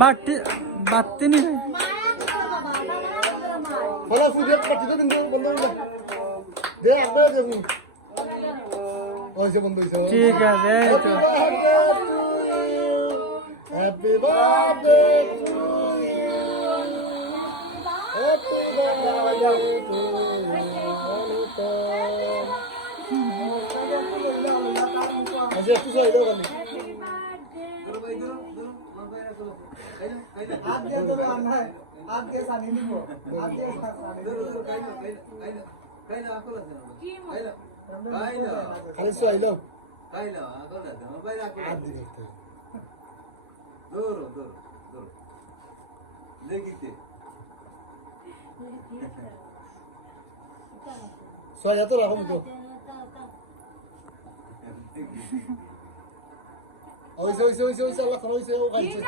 বাড়তি বাড়তি নি ভাই হলো ফুটে পাঠিয়ে দিন বন্ধ করে দে আগে দেবো ওইসে বন্ধ হইছে ঠিক আছে এই তো happy birthday to you happy birthday to আচ্ছা একটু সই দাও বলি हाथ दे दो अन्ना हाथ के सानी नहीं वो हाथ के सानी খালি সই দাও সই এত রাখুন তো ওইসে আল্লাহ খাওয়াইছে ও খাইছে